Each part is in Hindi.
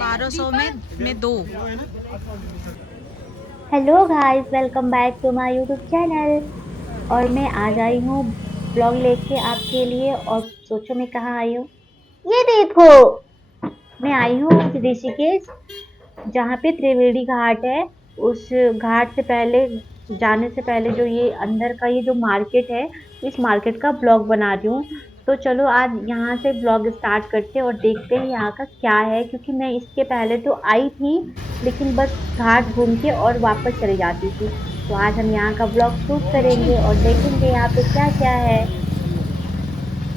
1200 में 2। Hello guys, welcome back to my YouTube channel. और मैं आज आई हूँ ब्लॉग लेके आपके लिए। और सोचो मैं कहाँ आई हूँ, ये देखो। मैं आई हूँ ऋषिकेश, जहाँ पे त्रिवेणी घाट है। उस घाट से पहले जाने से पहले जो ये अंदर का ये जो मार्केट है, इस मार्केट का ब्लॉग बना रही हूँ। तो चलो आज यहाँ से ब्लॉग स्टार्ट करते हैं और देखते हैं यहाँ का क्या है, क्योंकि मैं इसके पहले तो आई थी लेकिन बस घाट घूम के और वापस चली जाती थी। तो आज हम यहाँ का ब्लॉग शूट करेंगे और देखेंगे यहाँ पे क्या क्या है।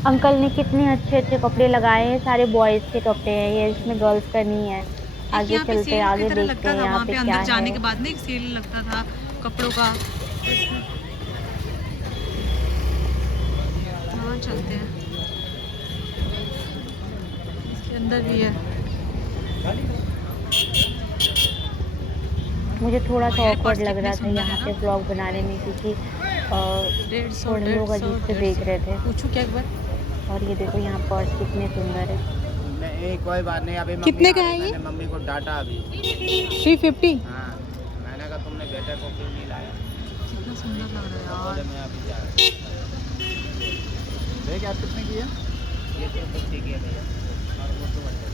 अंकल ने कितने अच्छे अच्छे कपड़े लगाए हैं, सारे बॉयज के कपड़े हैं ये, इसमें गर्ल्स का नहीं है। एक आगे यहाँ पे चलते हैं, सेल की आगे तरह देखते लगता हैं था, यहाँ वहाँ पे पे क्या अंदर जाने है। के बाद ना एक सेल लगता था कपड़ों का। हाँ चलते हैं, इसके अंदर भी है। मुझे थोड़ा सा हाँ यार ऑकवर्ड पर्स लग कितने रहा था सुंदर यहाँ है पे ना। ब्लॉग बनाने में, क्योंकि 150 थोड़े लोग 150 अजीब से देख 150। रहे थे। पूछूं क्या एक बार? और ये देखो यहाँ पर्स कितने सुंदर है। नहीं कोई बात नहीं, अभी मम्मी कितने आ का रही, है ये? मैंने मम्मी को डांटा अभी। 350। हाँ, मैंने कहा तुमने बेटे को क्यों नहीं लाया। कितना सुंदर लग रहा है बोले यार। मैं अभी जा रहा हूँ। देख आप कितने की है? ये 250 की है भैया, और वो 200।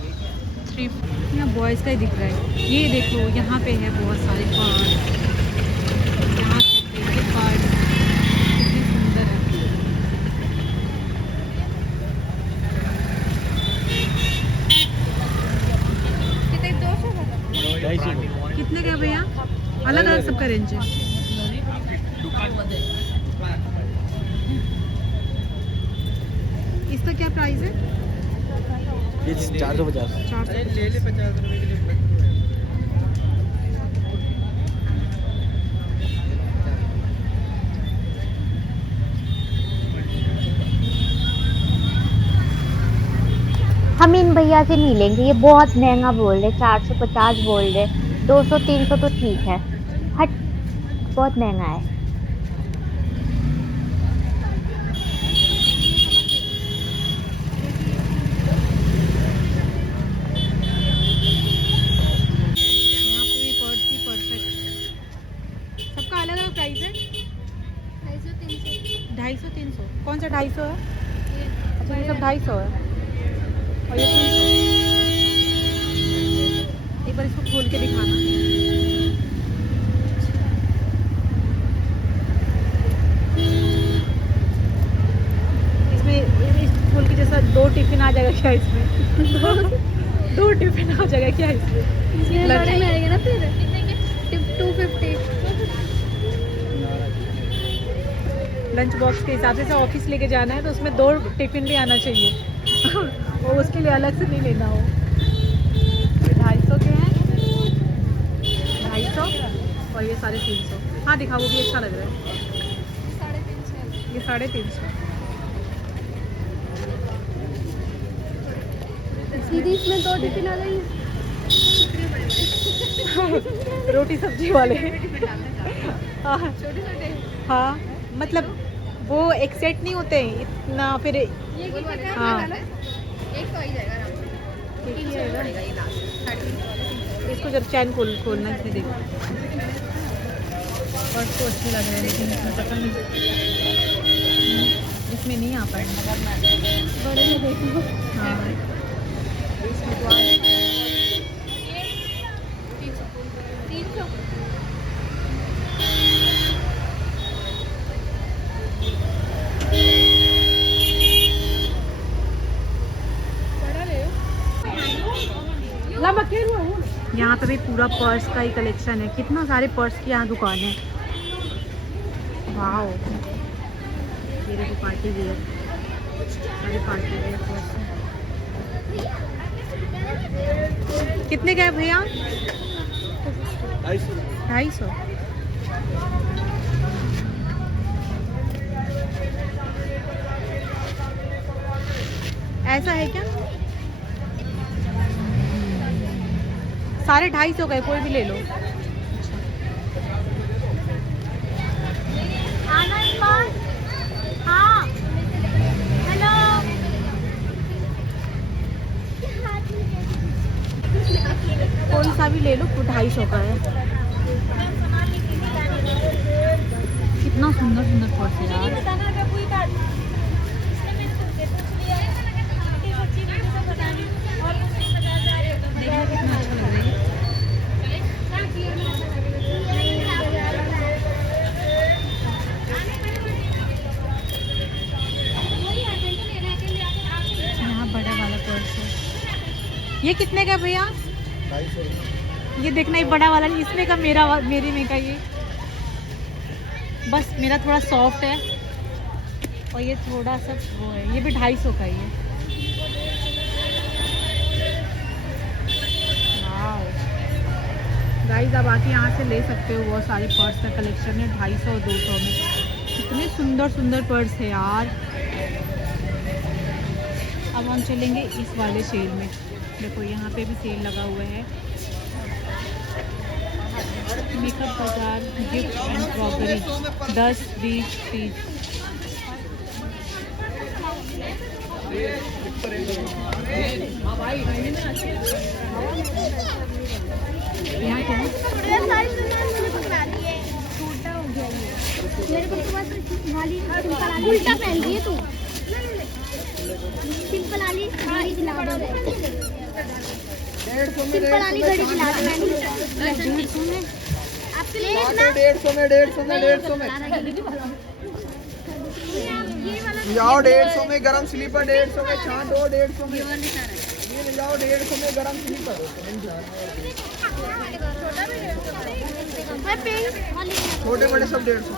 ठीक है। 3। यहाँ बॉयज़ का ही दिख रहा है। ये देखो यहाँ पे है बहुत सारे पर्स। यहाँ पे देखिए पर्स कितने सुंदर है। कितने का है भैया? अलग अलग सबका रेंज है। इसका क्या प्राइस है? ये 450। 450। हम इन भैया से नहीं लेंगे, ये बहुत महंगा बोल रहे, 450 बोल रहे। 200 300 तो ठीक है, हट, बहुत महंगा है। यहाँ पे भी पर्स ही परफेक्ट। सबका अलग अलग प्राइस है। 250 300। कौन सा 250 है? अच्छा ये सब 250 है और ये 300। एक बार इसको खोल के दिखाना। इसमें इस फूल की जैसा 2 टिफिन आ जाएगा क्या इसमें? 2 टिफिन आ जाएगा क्या इसमें? इसमें बड़े में आएगा ना फिर 250। लंच बॉक्स के हिसाब से ऑफिस लेके जाना है तो उसमें 2 टिफिन भी आना चाहिए। वो उसके लिए अलग से नहीं लेना हो। 250 के हैं, 250 और ये 350। हाँ दिखा, वो भी अच्छा लग रहा है। 350। ये 350। दीदी इसमें 2 टिफिन आ जाएंगे। रोटी सब्जी वाले। हाँ छोटे छोटे। हाँ, मतलब वो एक सेट नहीं होते इतना फिर। ये कितने का हाँ। है? एक तो आ ही जाएगा आराम से। ठीक 300 है का पड़ेगा ये लास्ट 350। इसको जब चैन खोलना इसमें देखो। और तो अच्छे लग रहे हैं लेकिन इसमें पता नहीं, इसमें नहीं आ पाए। बड़े में देखो। हाँ इसमें तो 300। बड़ा ले यहाँ पे भी पूरा पर्स का ही कलेक्शन है। कितना सारे पर्स की यहाँ दुकान है। वाओ, ये देखो पार्टी वियर, सारे पार्टी वियर पर्स हैं। कितने का है भैया? 250। ऐसा है क्या? सारे 250 का है, कोई भी ले लो। आना एक बार। हाँ हेलो। कोई सा भी ले लो 250 का है। कितना सुंदर सुंदर पर्स है यार। देखिए कितना अच्छा लग रहा है। यहाँ बड़ा वाला पर्स है। ये कितने का भैया? 250। ये देखना ही बड़ा वाला नहीं, इसमें का मेरे में का ये बस मेरा थोड़ा सॉफ्ट है और ये थोड़ा सा वो है। ये भी 250 का ही है। गाइस आप आके यहाँ से ले सकते हो, बहुत सारे पर्स का कलेक्शन है 250 और 200 में। कितने सुंदर सुंदर पर्स है यार। अब हम चलेंगे इस वाले सेल में। देखो यहाँ पे भी सेल लगा हुआ है। मेकअप बाजार गिफ्ट एंड क्रॉकरी 10-20 पीस। यहाँ क्या है? उल्टा पहन रही है तू। सिंपल वाली घड़ी दिला दो। सिंपल वाली घड़ी दिला दो। 150 में आपके लिए ना 150 में 150 में 150 में जाओ। 150 में गरम स्लीपर 150 में छाट हो 150 में ये जाओ। 150 में गरम स्लीपर छोटे बड़े सब 150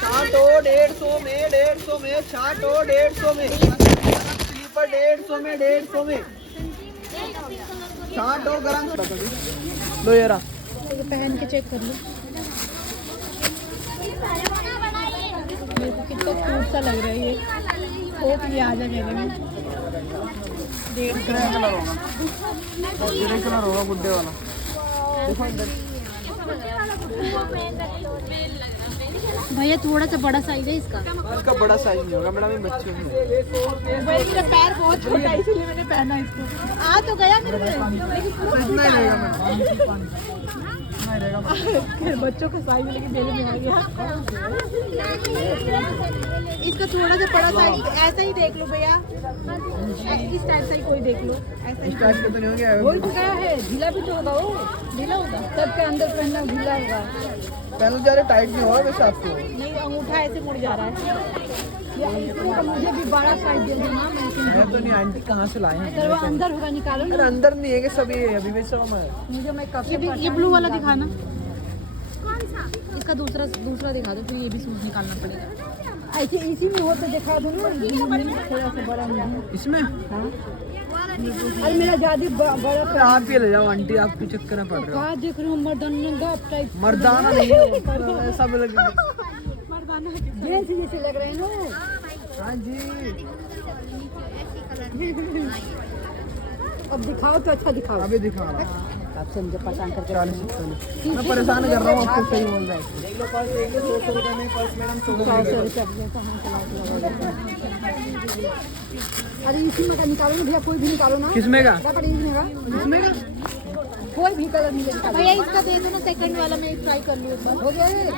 छाट हो 150 में 150 में छाट हो 150 में स्लीपर 150 में 150 में छाट हो गरम। लो ये रहा, पहन के चेक कर लो। मेरे को कितना क्यूट सा लग रहा है ये। होप ये आ जाए मेरे में। 1.5 कलर होगा, ग्रे कलर होगा गुड्डे वाला। देखो इधर भैया थोड़ा सा बड़ा साइज है इसका। इसका बड़ा साइज नहीं होगा मैडम, ये बच्चे हैं। मेरा पैर बहुत छोटा है इसलिए मैंने पहना इसको। आ तो गया मेरे में, लेकिन पूरा इतना ही रहेगा मैडम, इतना ही रहेगा। बच्चों का साइज लेकिन मेरे में आ गया। इसका थोड़ा सा बड़ा साइज ऐसा ही देख लो भैया, इस टाइप से ही कोई देख लो। ऐसा इस टाइप के तो नहीं होंगे। वही तो क्या है, ढीला भी तो होगा वो, ढीला होगा सबके अंदर पहनना ढीला होगा। पहले जा रहे टाइट नहीं होगा वैसे आपको। नहीं अंगूठा ऐसे मुड़ जा रहा है। मुझे भी बड़ा साइज दे देना। मैं तो नहीं, आंटी कहाँ से लाए हैं? अगर वो अंदर होगा निकालो अरे ना। अंदर नहीं है कि सब ये अभी बेच रहा हूँ मैं। मुझे मैं कब ये ब्लू वाला दिखाना। इसका दूसरा दिखा दो, फिर ये भी सूट निकालना पड़ेगा। ऐसे इसी में हो तो दिखा दो ना, थोड़ा सा बड़ा नहीं इसमें। अरे मेरा ज्यादा बड़ा। आप ये ले जाओ आंटी, आपके चक्कर में पड़ रहे हो। कहाँ देख रही हूँ मर्दाना टाइप। मर्दाना नहीं है, सब लगे मर्दाना जेंट्स जैसे लग रहे हैं ना। हाँ जी। अब दिखाओ तो अच्छा दिखाओ। अभी दिखा रहा आपसे मुझे परेशान करके। 40 मैं परेशान कर रहा हूँ आपको, सही बोल रहा है। देख लो पर्स, देख लो 200 रुपये में पर्स मैडम 100 रुपये। अरे इसी में का निकालो ना भैया, कोई भी निकालो ना। किसमें का? इसमें का कोई भी कलर नहीं है भैया। इसका दे दो ना, सेकंड वाला मैं ट्राई कर लूँ एक बार। हो गया आ गया।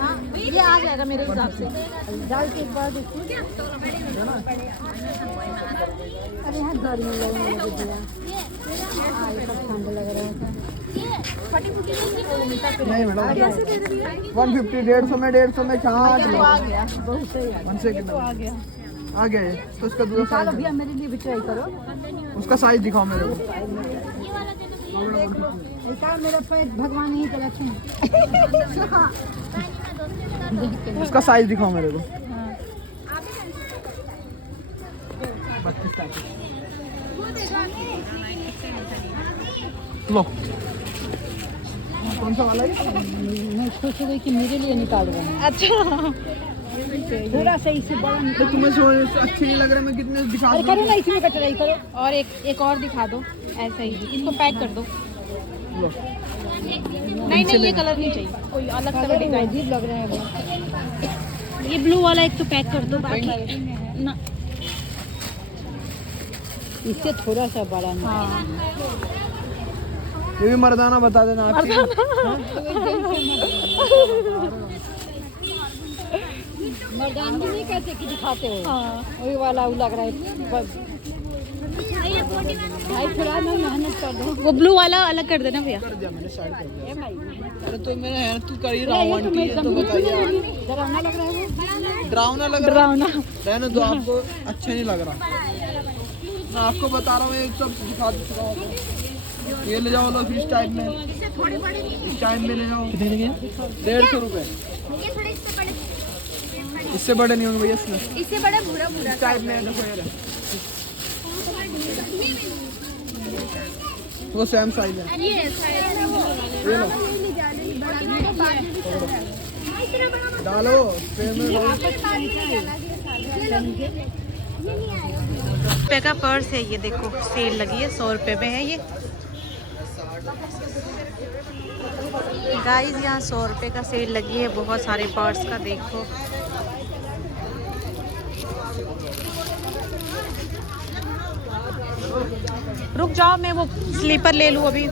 हाँ ये आ जाएगा मेरे हिसाब से। डाल के एक बार देखिए। अरे यहाँ गर्मी लग रही है भैया, ठंड लग रहा है। नहीं मैडम 150 150 में 150 में छाट। आ गया बहुत सही है। 1 सेकंड आ गया आ गया है तो उसका दूसरा निकालो साइज, भैया, मेरे लिए भी ट्राई करो। उसका साइज दिखाओ मेरे को। देखा मेरा पैर भगवान ही कलेक्शन। उसका साइज दिखाओ मेरे को। 32 लो। कौन सा वाला है? मैं सोच रही कि मेरे लिए निकाल रहा हूँ। अच्छा थोड़ा सा इससे बड़ा तो निकाल। तुम्हें अच्छे नहीं लग रहे, मैं कितने दिखा अरे दूँ? करो ना, इसी में का ट्राई करो। और एक और दिखा दो ऐसा ही। इसको पैक कर दो। लो। नहीं ये कलर नहीं चाहिए, कोई अलग तरह डिजाइन अजीब लग रहा है वो। ये ब्लू वाला एक तो पैक कर दो, बाकी ना। इससे थोड़ा सा बड़ा नहीं। हाँ ये भी मर्दाना बता देना आपकी। मर्दानगी नहीं कहते कि दिखाते हो। हाँ। वही वाला वो लग रहा है। भाई थोड़ा ना मेहनत कर दो। वो ब्लू वाला अलग कर देना भैया। कर दिया मैंने, साइड कर दिया। ए भाई अरे तो मेरा है, तू कर ही रहा हूँ आंटी, तो बताइए। डरावना लग रहा है वो। डरावना लग रहा है? डरावना। रहने दो, आपको अच्छा नहीं लग रहा। मैं आपको बता रहा हूँ, ये सब दिखा चुका हूँ। ये ले जाओ लो इस टाइप में, इस टाइप में ले जाओ। 150 रुपए। इससे बड़े नहीं होंगे भैया इसमें। इससे बड़ा भूरा भूरा इस टाइप में देखो, ये रहे। वो सेम साइज है। ये ये लो, डालो पेड़ में डालो। रुपए का पर्स है ये, देखो सेल लगी है, 100 रुपए में है ये गाइस। यहाँ 100 रुपए का सेल लगी है बहुत सारे पर्स का, देखो। रुक जाओ, मैं वो स्लीपर ले लूँ अभी।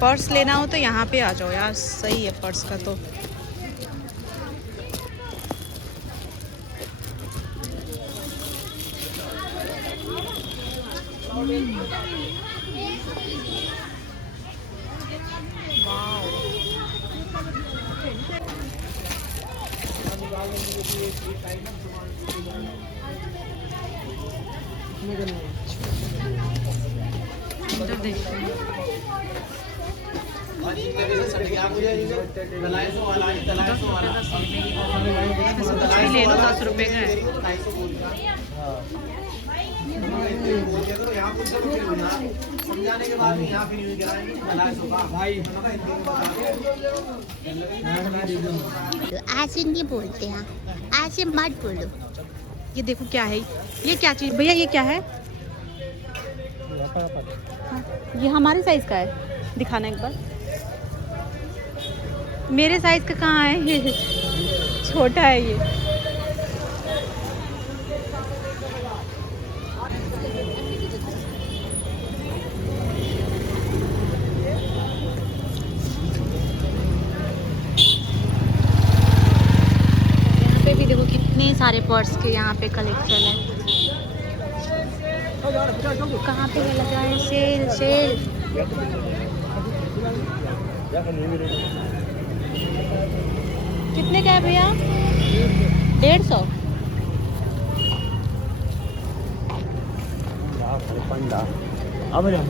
पर्स लेना हो तो यहाँ पे आ जाओ यार, सही है पर्स का तो। इधर देखते हैं। ले लो, 10 रुपए का है। ऐसे नहीं बोलते हैं, ऐसे मत बोलो। ये देखो क्या है, ये क्या चीज़ भैया, ये क्या है? ये हमारे साइज का है, दिखाना एक बार। मेरे साइज का कहाँ है ये? छोटा है ये। यहाँ पे भी देखो कितने सारे पर्स के यहाँ पे कलेक्शन है। कहाँ पे लगा है सेल? सेल कितने का है भैया? 150। 150।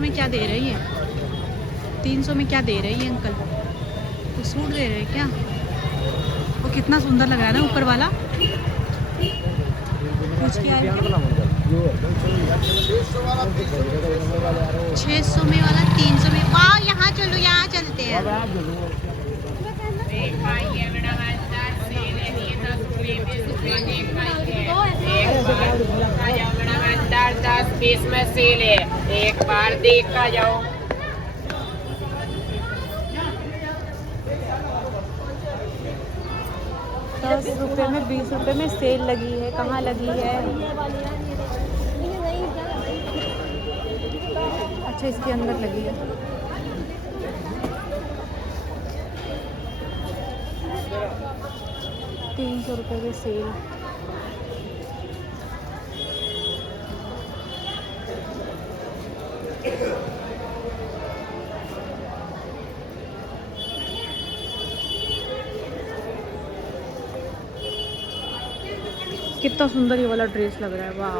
में क्या दे रही है? 300 में क्या दे रही है अंकल? तो सूट दे रहे हैं क्या? वो कितना सुंदर लग रहा है ना ऊपर वाला। कुछ क्या है? 600 में वाला 300 में। वाह, यहाँ चलो, यहाँ चलते हैं। दस 20 में सेल है, एक बार देख कर जाओ। ₹10 में 20 रुपए में सेल लगी है। कहाँ लगी है? अच्छा, इसके अंदर लगी है। ₹300 की सेल। कितना सुंदर ये वाला ड्रेस लग रहा है। वाह,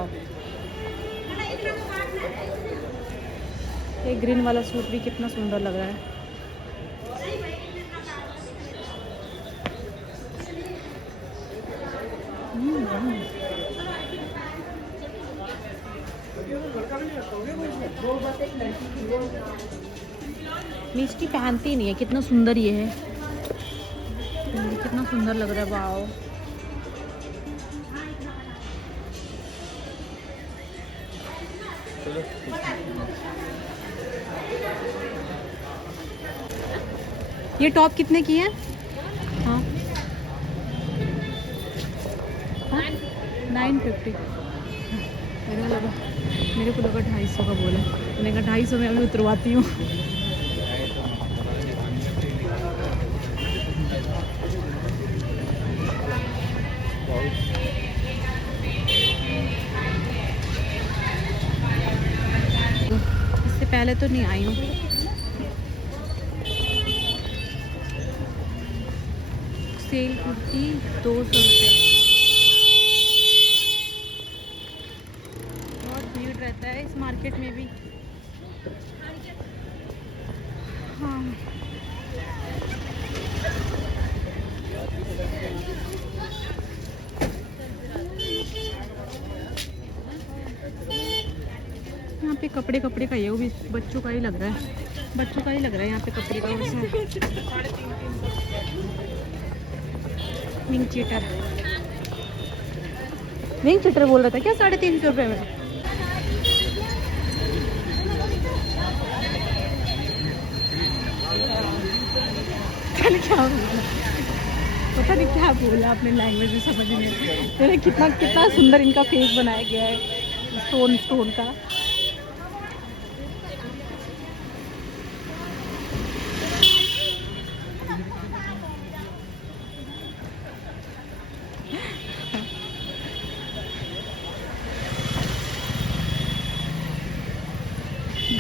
ये ग्रीन वाला सूट भी कितना सुंदर लग रहा है। मिष्टी पहनती नहीं है, कितना सुंदर ये है। कितना सुंदर लग रहा है, वाओ। ये टॉप कितने की है? हाँ 950। मेरे को लगा 250 का बोला, मैंने कहा 250 में अभी उतरवाती हूँ। इससे पहले तो नहीं आई हूँ। सेल कुर्ती 200 रुपये। बहुत भीड़ रहता है इस मार्केट में भी। हाँ यहाँ पे कपड़े का ही है, वो भी बच्चों का ही लग रहा है, बच्चों का ही लग रहा है यहाँ पे कपड़े का। वैसे विंग चीटर बोल रहा था क्या 350 रुपये में? पता नहीं क्या बोला अपने लैंग्वेज में, समझ नहीं। मैंने कितना सुंदर इनका फेस बनाया गया है स्टोन का।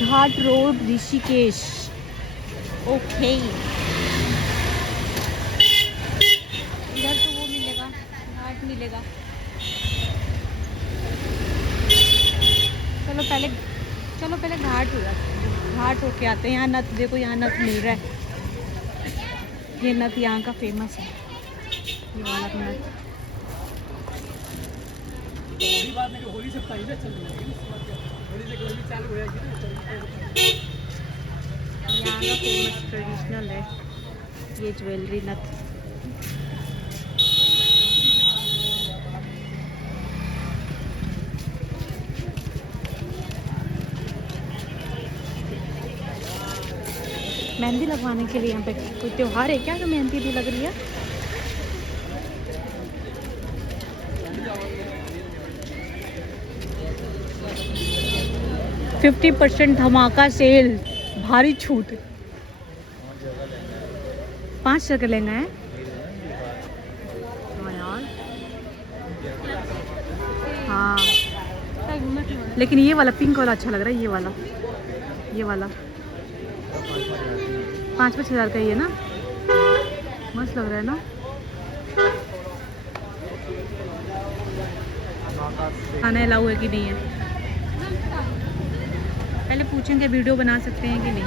घाट रोड ऋषिकेश। ओके इधर तो वो मिलेगा, घाट मिलेगा। चलो पहले घाट हो जाते हैं, घाट होके आते हैं। यहाँ नथ देखो, यहाँ नथ मिल रहा है। ये नथ यहाँ का फेमस है, ये वाला नथ। यहाँ का फेमस ट्रेडिशनल है ये ज्वेलरी नथ। मेहंदी लगवाने के लिए यहाँ पे कोई त्योहार है क्या जो मेहंदी भी लग रही है? %50 धमाका सेल, भारी छूट। 5 का लेना है। हाँ यार, हाँ लेकिन ये वाला पिंक वाला अच्छा लग रहा है। ये वाला 5-5 हज़ार का ही है ना, मस्त लग रहा है ना। खाना अलाउ है कि नहीं है, पहले पूछेंगे वीडियो बना सकते हैं कि नहीं।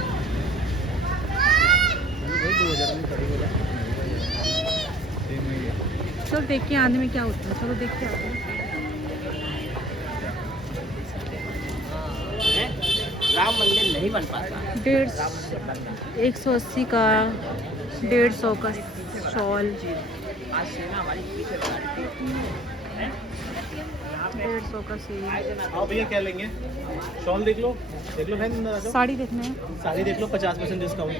चलो देख के आने में क्या होता है, चलो देख के आते हैं। राम मंदिर नहीं बन पाता। 180 का 150 का शॉल, 150 का सेल। हाँ भैया क्या लेंगे? शॉल देख लो बहन। साड़ी देखना है, साड़ी देख लो 50% डिस्काउंट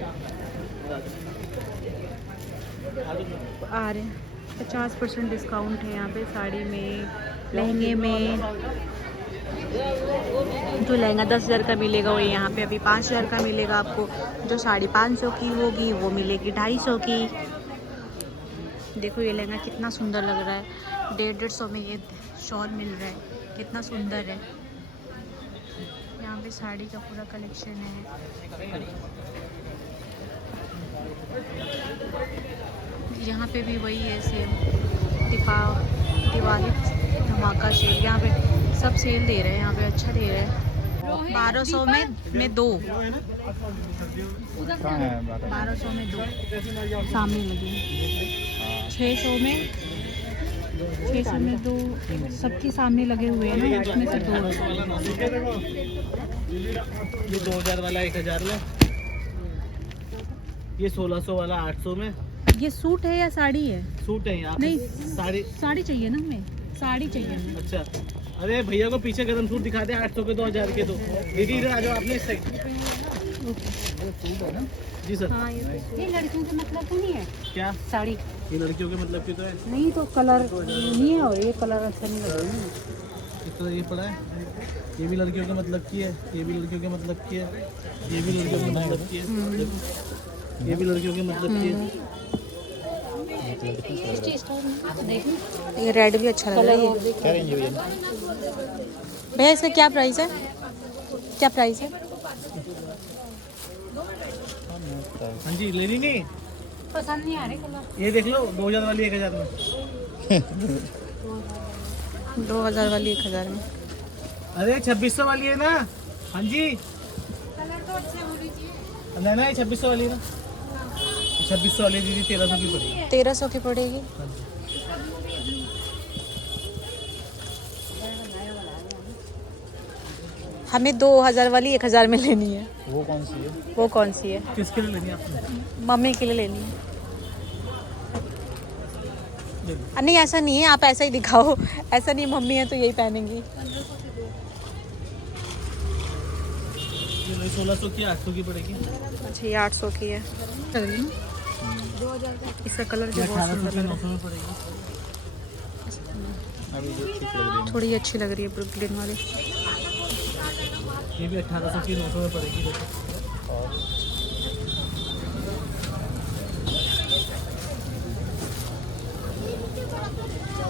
आ रहे हैं। 50% डिस्काउंट है यहाँ पे साड़ी में, लहंगे में। जो लहंगा 10,000 का मिलेगा वो यहाँ पे अभी 5,000 का मिलेगा आपको। जो साड़ी 500 की होगी वो मिलेगी 250 की। देखो ये लहंगा कितना सुंदर लग रहा है, 150 में ये शॉल मिल रहा है, कितना सुंदर है। यहाँ पे साड़ी का पूरा कलेक्शन है। यहाँ पे भी वही है सेम, दिवाली धमाका सेल। यहाँ पे सब सेल दे रहे हैं, यहाँ पे अच्छा दे रहे हैं। 1200 में 2, 1200 में 2 सामने लगी। 600 में 2 सबके सामने लगे हुए हैं ना, उसमें से 2। ये 2000 वाला 1000 में, ये 1600 वाला 800 में, ये सूट है या साड़ी है? सूट है यहाँ नहीं, साड़ी। साड़ी चाहिए ना हमें, साड़ी चाहिए हमें। अच्छा, अरे भैया को पीछे गरम सूट दिखा दे 800 के 2000 के। तो दीदी इधर आ जाओ आपने इस साइड। जी सर। हाँ, ये लड़कियों के मतलब तो नहीं है क्या साड़ी? ये लड़कियों के मतलब की तो है। नहीं तो कलर नहीं है, और ये कलर अच्छा नहीं लग रहा है। इस तरह ये पड़ा है, ये भी लड़कियों के मतलब की है, ये भी लड़कियों के मतलब की है, ये भी लड़कियों के मतलब की है, ये भी लड़कियों के मतलब की है। ये रेड भी अच्छा लग रहा है। क्या रेंज है भैया? भैया इसका क्या प्राइस है? क्या प्राइस है? हाँ जी, लेनी नहीं? पसंद नहीं आ रही कलर। ये देख लो 2000 वाली 1000 में। 2000 वाली 1000 में। अरे 2600 वाली है ना? हाँ जी, ना ना, ये 2600 वाली है ना? 2600 वाली दीदी 1300 की पड़ेगी। 1300 की पड़ेगी। हमें 2000 वाली 1000 में लेनी है। वो कौन सी है? वो कौन सी है? किसके लिए लेनी है आपने? मम्मी के लिए लेनी है। नहीं ऐसा नहीं है, आप ऐसा ही दिखाओ। ऐसा नहीं, मम्मी है तो यही पहनेंगी। ये 1600 की 800 की पड़ेगी। अच्छा, ये 800 की है। इसका कलर जो बहुत सुंदर लग रहा 900 में पड़ेगी। है। थोड़ी अच्छी लग रही है ब्रुकलिन वाली। ये भी 1800 की 900 में पड़ेगी। देखो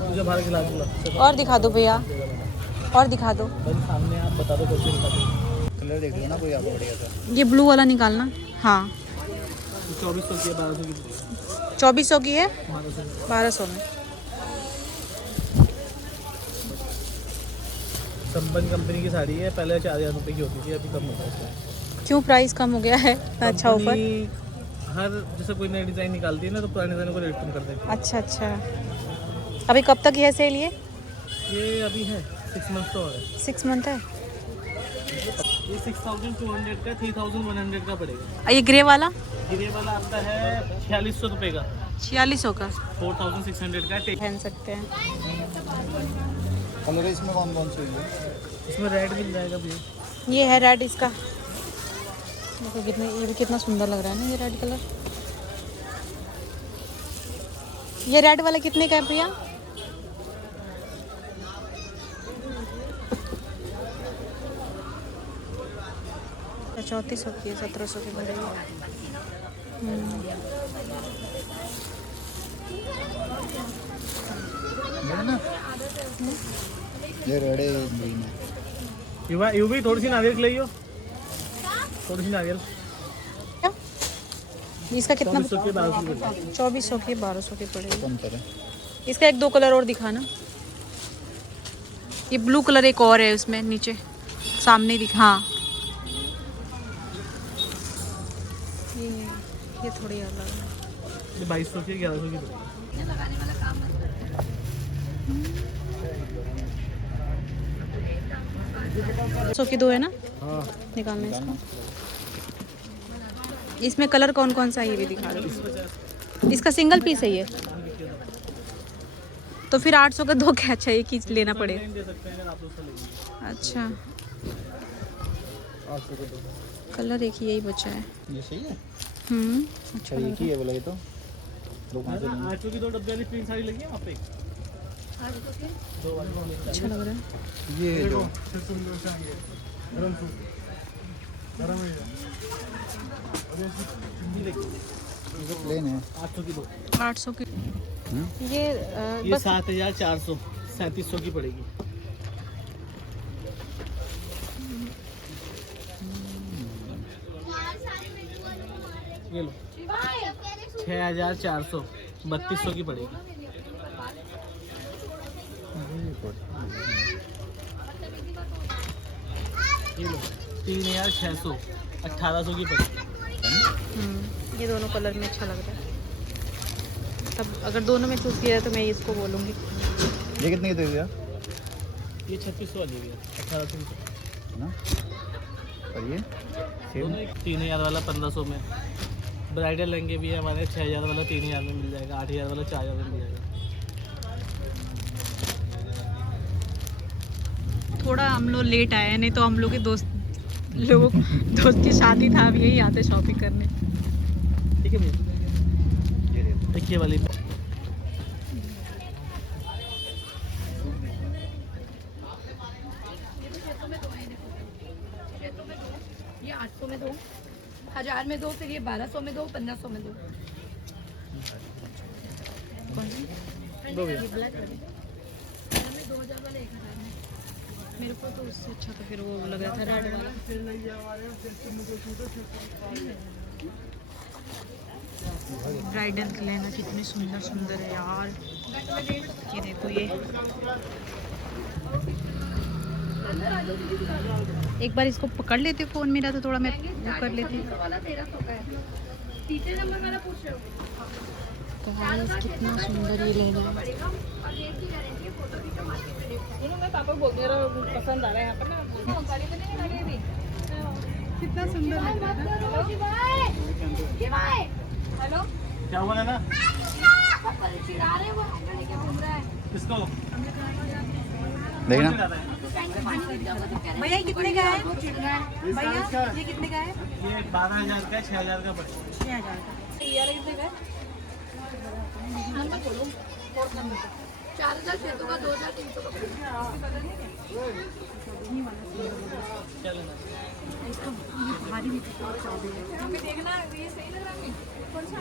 मुझे बाहर खिला दूंगा। और दिखा दो भैया, और दिखा दो। बस सामने आप बता दो, क्वेश्चन बता दो। कलर देख लो ना कोई आपको बढ़िया सा। ये ब्लू वाला निकालना। हाँ, 2400 की है, 1200 की। 2400 की है, 1200 1200 में। संबंध कंपनी की साड़ी है, पहले 4000 रुपये की होती थी, अभी कम हो गया है। क्यों प्राइस कम हो गया है? अच्छा ऑफर। कंपनी हर जैसे कोई नई डिज़ाइन निकालती है ना, तो पुराने डिज़ाइन को रेट कम कर देती अच्छा अच्छा, अभी कब तक है सेल? है। ये अभी है 6 मंथ तो है। 6 मंथ है। ये 6200 का 3100 का पड़ेगा। ये ग्रे वाला ग्रे वाला आता है 4600 रुपये का। 4600 का 4600 का। पहन सकते हैं। कलर इसमें कौन कौन से है? इसमें रेड मिल जाएगा भैया। ये है रेड इसका। देखो कितने, ये भी कितना सुंदर लग रहा है ना ये रेड कलर। ये रेड वाला कितने का है भैया? अच्छा, 3400 की है, 1700 की पड़ेगी। ये रेड है। यू भी थोड़ी सी नारियल खिलाइयो, थोड़ी सी नारियल। क्या? इसका कितना? 2400 की 1200 की। 2400 की 1200 की पड़ेगी। इसका एक दो कलर और दिखाना। ये ब्लू कलर एक और है उसमें नीचे सामने दिखा। हाँ, ये थोड़ी अलग है। ये 2200 की 1100 की पड़ेगी। 100 की दो है ना? हाँ, निकालना इसको। इसमें कलर कौन कौन सा है ये भी दिखा दो। इसका सिंगल पीस है ये, तो फिर 800 का दो क्या चाहिए कि लेना पड़ेगा? दे सकते हैं अगर आप उसका लेंगे। अच्छा, 800 का दो। कलर एक ही यही बचा है। ये सही है। अच्छा लग रहा है। है बोला ये तो। 800 की 2 डब्बे वाली प्रिंट साड़ी लगी है वहाँ पे। अच्छा लग रहा है। ये जो सुंदर सा ये गरम सूट गरम है। ये प्लेन है। 800 की दो। 800 की ये ये 7400 3700 की पड़ेगी। ये लो 6400 3200 की पड़ेगी। ये लो 3600 1800 की पड़ेगी। ये दोनों कलर में अच्छा लग रहा है। तब अगर दोनों में चूज किया तो मैं इसको बोलूँगी। ये कितने की दे दिया? ये 3600 वाली है 1800 की ना। और ये 3000 वाला 1500 में। ब्राइडल लहंगे भी है हमारे 6000 वाला 3000 में मिल जाएगा, 8000 वाला 4000 में मिल जाएगा। थोड़ा हम लोग लेट आए हैं, नहीं तो हम लोग के दोस्त की शादी था, अब यही आते शॉपिंग करने। ठीक है भैया, देखिए वाली ये 800 में दो, 1000 में दो, फिर ये 1200 में दो, 1500 में दो। दो भैया। 2000 वाला 1000 में। मेरे को तो उससे अच्छा तो फिर वो लग रहा था रेड वाला। ब्राइडल के लहंगा कितने सुंदर सुंदर है यार। ये देखो, ये एक बार इसको पकड़ लेते फोन मेरा तो थोड़ा मैं वो कर लेती। कितना सुंदर ये लहंगा है। पापा बोलते रहो पसंद आ रहा है यहाँ पर ना। कितना सुंदर लग रहा है। हेलो, क्या हुआ है ना? चिढ़ा रहे वो किसको? देखना भैया कितने का है? भैया ये कितने का है? ये 12000 का है, 6000 का पड़ेगा। 6000 का। ये वाला कितने का है? नंबर बोलो। 4000 का 2300 का। इसका ये भारी भी हमें देखना ये सही लग रहा है। कौन सा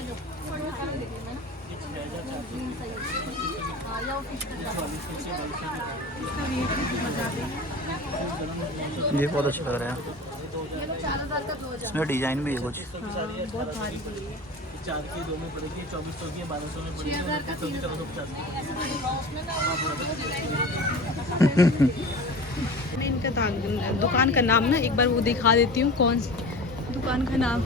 जो ये बहुत अच्छा लग रहा है। ये तो 4000 का 2000। इसमें डिजाइन भी है कुछ। बहुत भारी है। 4 की 2 में पड़ेगी, 2400 की 1200 में पड़ेगी, 6000 का 1450। मैं इनका दुकान का नाम ना एक बार वो दिखा देती हूँ, कौन दुकान का नाम।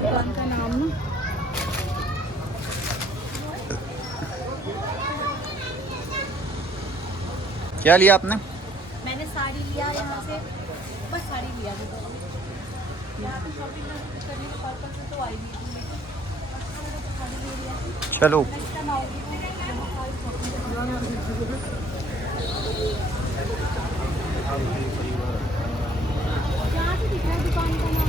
दुकान का नाम ना क्या लिया आपने? मैंने साड़ी लिया यहाँ से, बस साड़ी लिया यहाँ पे शॉपिंग करने के पर्पस से तो आई नहीं थी, साड़ी ले लिया। चलो यहाँ से दिख रहा है दुकान का नाम।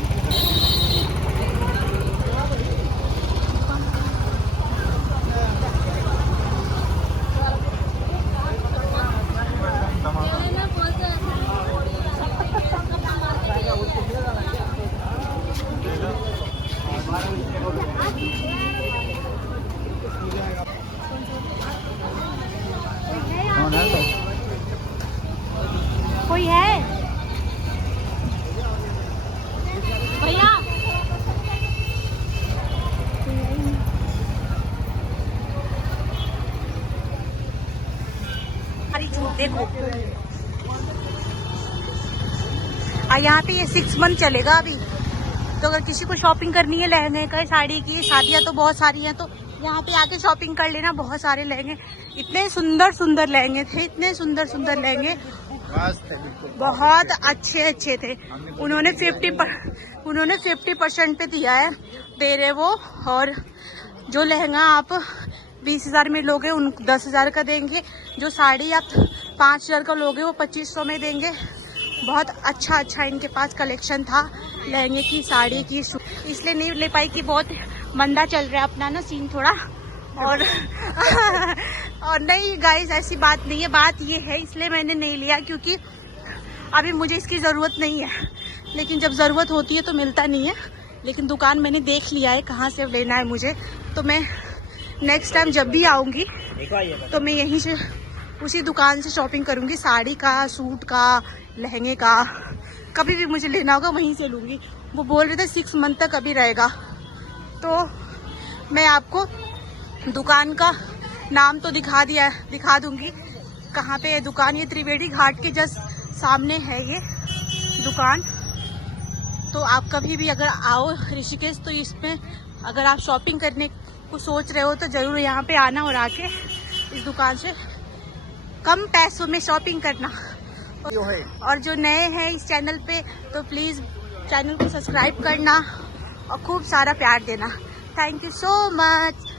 कोई है भैया? हमारी छूट देखो, यहाँ पे ये 6 मंथ चलेगा अभी। तो अगर किसी को शॉपिंग करनी है लहंगे का, साड़ी की, शादियाँ तो बहुत सारी हैं, तो यहाँ पे आके शॉपिंग कर लेना। बहुत सारे लहंगे, इतने सुंदर सुंदर लहंगे थे, इतने सुंदर सुंदर लहंगे, बहुत अच्छे अच्छे थे। उन्होंने 50% पे दिया है, दे रहे वो। और जो लहंगा आप 20,000 में लोगे उन 10,000 का देंगे। जो साड़ी आप 5,000 का लोगे वो 2500 में देंगे। बहुत अच्छा अच्छा इनके पास कलेक्शन था लहंगे की, साड़ी की। इसलिए नहीं ले पाई कि बहुत मंदा चल रहा है अपना ना सीन थोड़ा। और और नहीं गाइस, ऐसी बात नहीं है, बात ये है इसलिए मैंने नहीं लिया क्योंकि अभी मुझे इसकी ज़रूरत नहीं है। लेकिन जब ज़रूरत होती है तो मिलता नहीं है। लेकिन दुकान मैंने देख लिया है कहाँ से लेना है मुझे, तो मैं नेक्स्ट टाइम जब भी आऊँगी तो मैं यहीं से उसी दुकान से शॉपिंग करूँगी। साड़ी का, सूट का, लहंगे का, कभी भी मुझे लेना होगा वहीं से लूँगी। वो बोल रहे थे 6 मंथ तक अभी रहेगा। तो मैं आपको दुकान का नाम तो दिखा दूँगी कहाँ पे है दुकान। ये त्रिवेणी घाट के जस्ट सामने है ये दुकान। तो आप कभी भी अगर आओ ऋषिकेश तो इसमें अगर आप शॉपिंग करने को सोच रहे हो तो ज़रूर यहाँ पे आना और आके इस दुकान से कम पैसों में शॉपिंग करना। और जो नए हैं इस चैनल पे तो प्लीज़ चैनल को सब्सक्राइब करना और खूब सारा प्यार देना। Thank you so much.